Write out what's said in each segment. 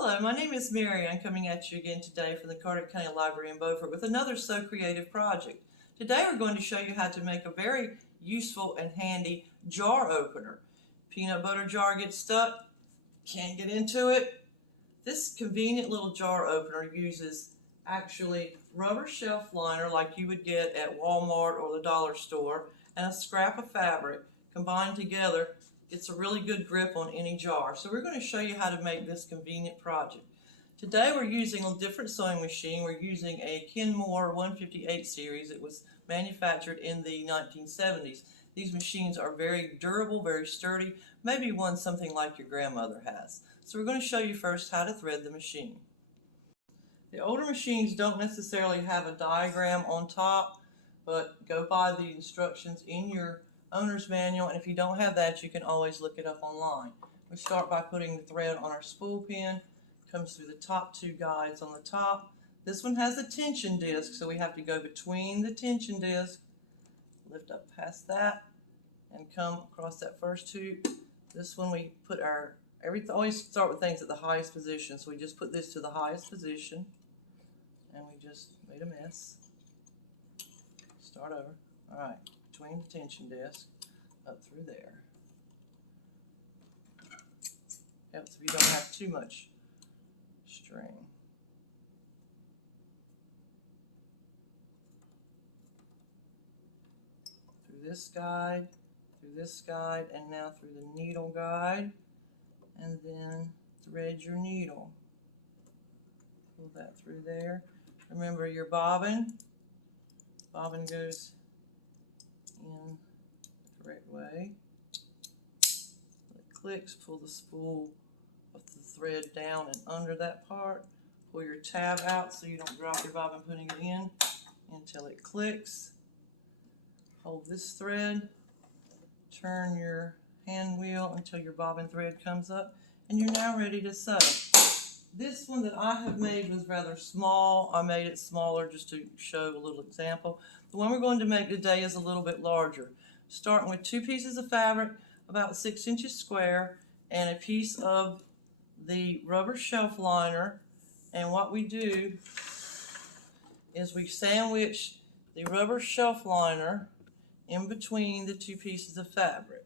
Hello, my name is Mary. I'm coming at you again today from the Carteret County Library in Beaufort with another So Creative project. Today we're going to show you how to make a very useful and handy jar opener. Peanut butter jar gets stuck, can't get into it. This convenient little jar opener uses actually rubber shelf liner like you would get at Walmart or the dollar store and a scrap of fabric combined together. It's a really good grip on any jar. So we're going to show you how to make this convenient project. Today we're using a different sewing machine. We're using a Kenmore 158 series. It was manufactured in the 1970s. These machines are very durable, very sturdy, maybe one something like your grandmother has. So we're going to show you first how to thread the machine. The older machines don't necessarily have a diagram on top, but go by the instructions in your owner's manual, and if you don't have that, you can always look it up online. We start by putting the thread on our spool pin. Comes through the top two guides on the top. This one has a tension disc, so we have to go between the tension disc, lift up past that, and come across that first two. This one we put our, always start with things at the highest position, so we just put this to the highest position, and we just made a mess. Start over. All right. Between the tension disc, up through there. Helps if you don't have too much string. Through this guide, and now through the needle guide, and then thread your needle. Pull that through there. Remember your bobbin. Bobbin goes in the correct way. It clicks, pull the spool of the thread down and under that part. Pull your tab out so you don't drop your bobbin putting it in until it clicks. Hold this thread, turn your hand wheel until your bobbin thread comes up, and you're now ready to sew. This one that I have made was rather small. I made it smaller just to show a little example. The one we're going to make today is a little bit larger. Starting with 2 pieces of fabric, about 6 inches square, and a piece of the rubber shelf liner. And what we do is we sandwich the rubber shelf liner in between the 2 pieces of fabric.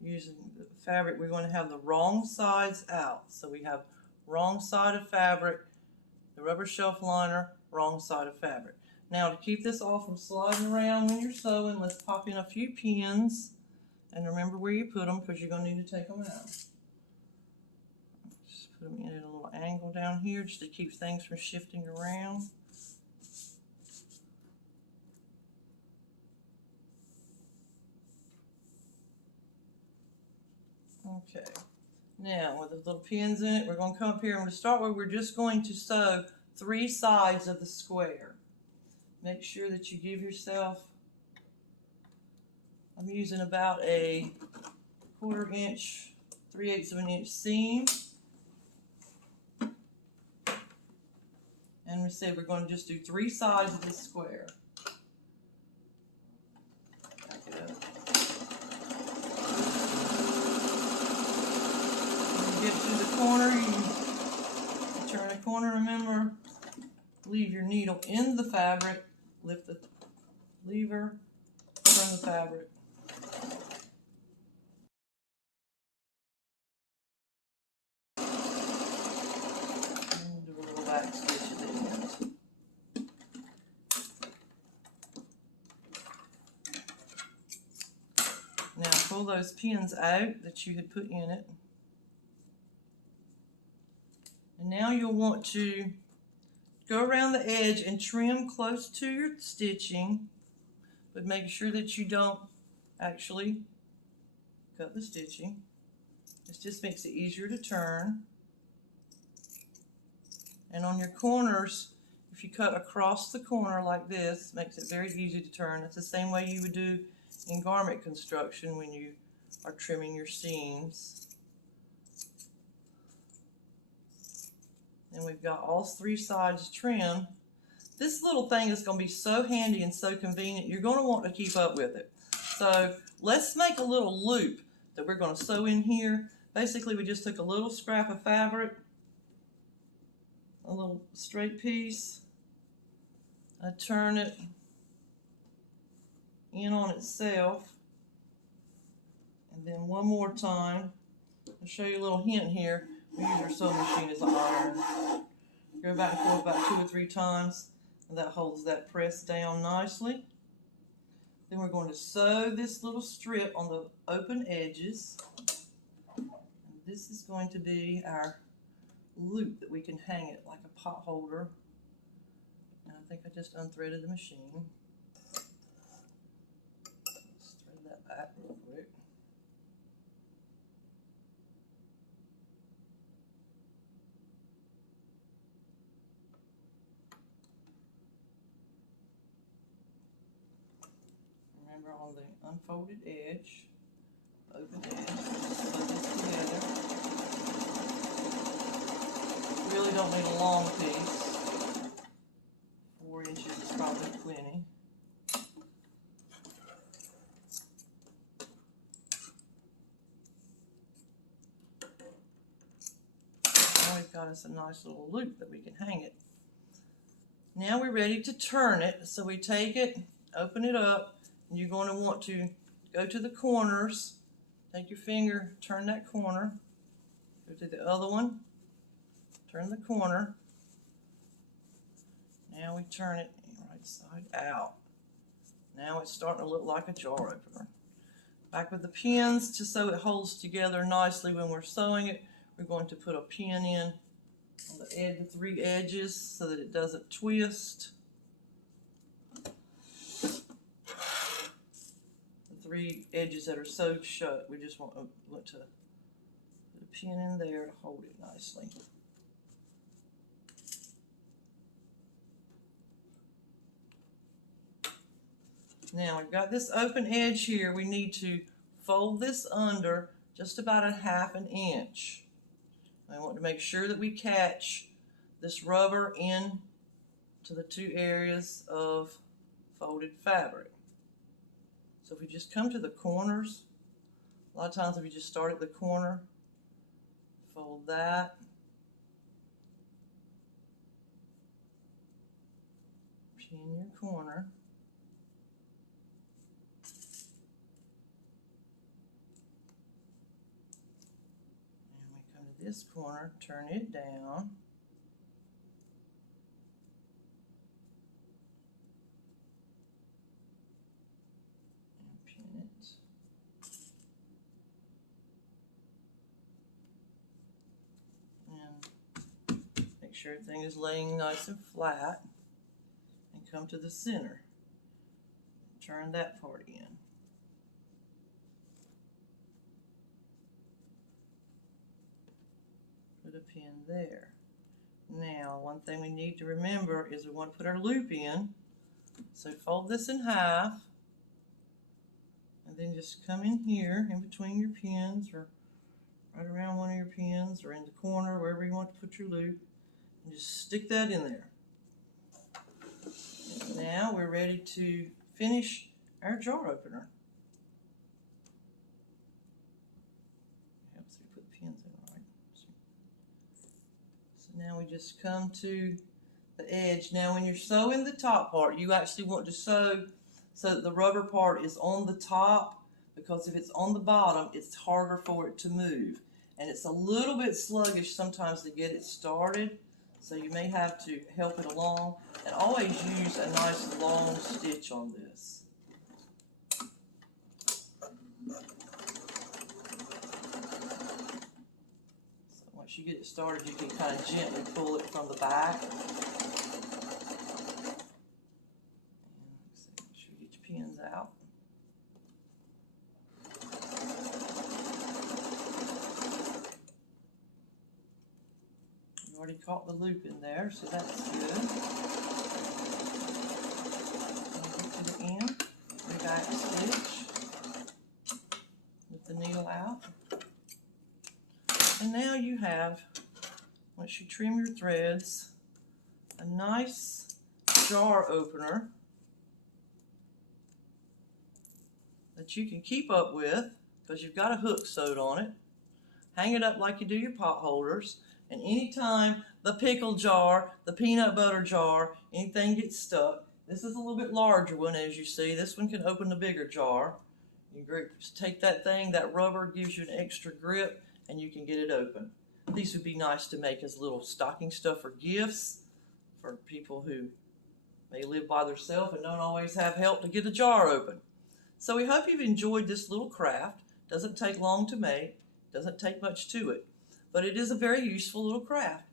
Using the fabric, we're going to have the wrong sides out. So we have wrong side of fabric, the rubber shelf liner, wrong side of fabric. Now to keep this all from sliding around when you're sewing, let's pop in a few pins, and remember where you put them because you're going to need to take them out. Just put them in at a little angle down here just to keep things from shifting around. Okay. Now, with the little pins in it, we're going to come up here and to start with, we're just going to sew 3 sides of the square. Make sure that you give yourself, I'm using about a 1/4 inch, 3/8 of an inch seam. And we say we're going to just do 3 sides of this square. Back it up. Get to the corner, you turn a corner, remember, leave your needle in the fabric, lift the lever, turn the fabric. And do a little back stitch at the end. Now pull those pins out that you had put in it. And now you'll want to go around the edge and trim close to your stitching, but make sure that you don't actually cut the stitching. This just makes it easier to turn. And on your corners, if you cut across the corner like this, makes it very easy to turn. It's the same way you would do in garment construction when you are trimming your seams. And we've got all 3 sides trimmed. This little thing is going to be so handy and so convenient, you're going to want to keep up with it. So let's make a little loop that we're going to sew in here. Basically, we just took a little scrap of fabric a little straight piece. I turn it in on itself, and then one more time. I'll show you a little hint here. We use our sewing machine as an iron. Go back and forth about 2 or 3 times, and that holds that press down nicely. Then we're going to sew this little strip on the open edges. And this is going to be our loop that we can hang it like a pot holder. And I think I just unthreaded the machine. Let's thread that back real quick. Remember, on the unfolded edge, open edge, just put this together. Really don't need a long piece. 4 inches is probably plenty. Now we've got us a nice little loop that we can hang it. Now we're ready to turn it. So we take it, open it up, and you're going to want to go to the corners. Take your finger, turn that corner. Go to the other one, turn the corner. Now we turn it right side out. Now it's starting to look like a jar opener. Back with the pins, just so it holds together nicely when we're sewing it, we're going to put a pin in on the 3 edges so that it doesn't twist. The 3 edges that are sewed shut, we just want to put a pin in there to hold it nicely. Now we've got this open edge here. We need to fold this under just about a 1/2 inch. I want to make sure that we catch this rubber in to the 2 areas of folded fabric. So if we just come to the corners, a lot of times if you just start at the corner, fold that, pin your corner, and we come to this corner, turn it down, make sure everything is laying nice and flat, and come to the center. Turn that part in. Put a pin there. Now, one thing we need to remember is we want to put our loop in. So fold this in half, and then just come in here in between your pins, or right around one of your pins, or in the corner, wherever you want to put your loop. And just stick that in there. And now we're ready to finish our jar opener. Helps we put the pins in right. So now we just come to the edge. Now when you're sewing the top part, you actually want to sew so that the rubber part is on the top, because if it's on the bottom, it's harder for it to move. And it's a little bit sluggish sometimes to get it started. So you may have to help it along, and always use a nice long stitch on this. So once you get it started, you can kind of gently pull it from the back. And make sure you get your pins out. Already caught the loop in there, so that's good. Get to the end, your back stitch with the needle out. And now you have, once you trim your threads, a nice jar opener that you can keep up with, because you've got a hook sewed on it. Hang it up like you do your pot holders. And anytime the pickle jar, the peanut butter jar, anything gets stuck, this is a little bit larger one, as you see. This one can open the bigger jar. You just take that thing, that rubber gives you an extra grip, and you can get it open. These would be nice to make as little stocking stuffer gifts for people who may live by themselves and don't always have help to get a jar open. So we hope you've enjoyed this little craft. Doesn't take long to make, doesn't take much to it, but it is a very useful little craft.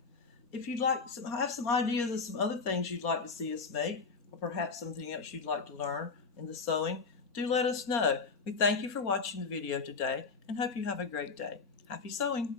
If you'd like have some ideas of some other things you'd like to see us make, or perhaps something else you'd like to learn in the sewing, do let us know. We thank you for watching the video today and hope you have a great day. Happy sewing!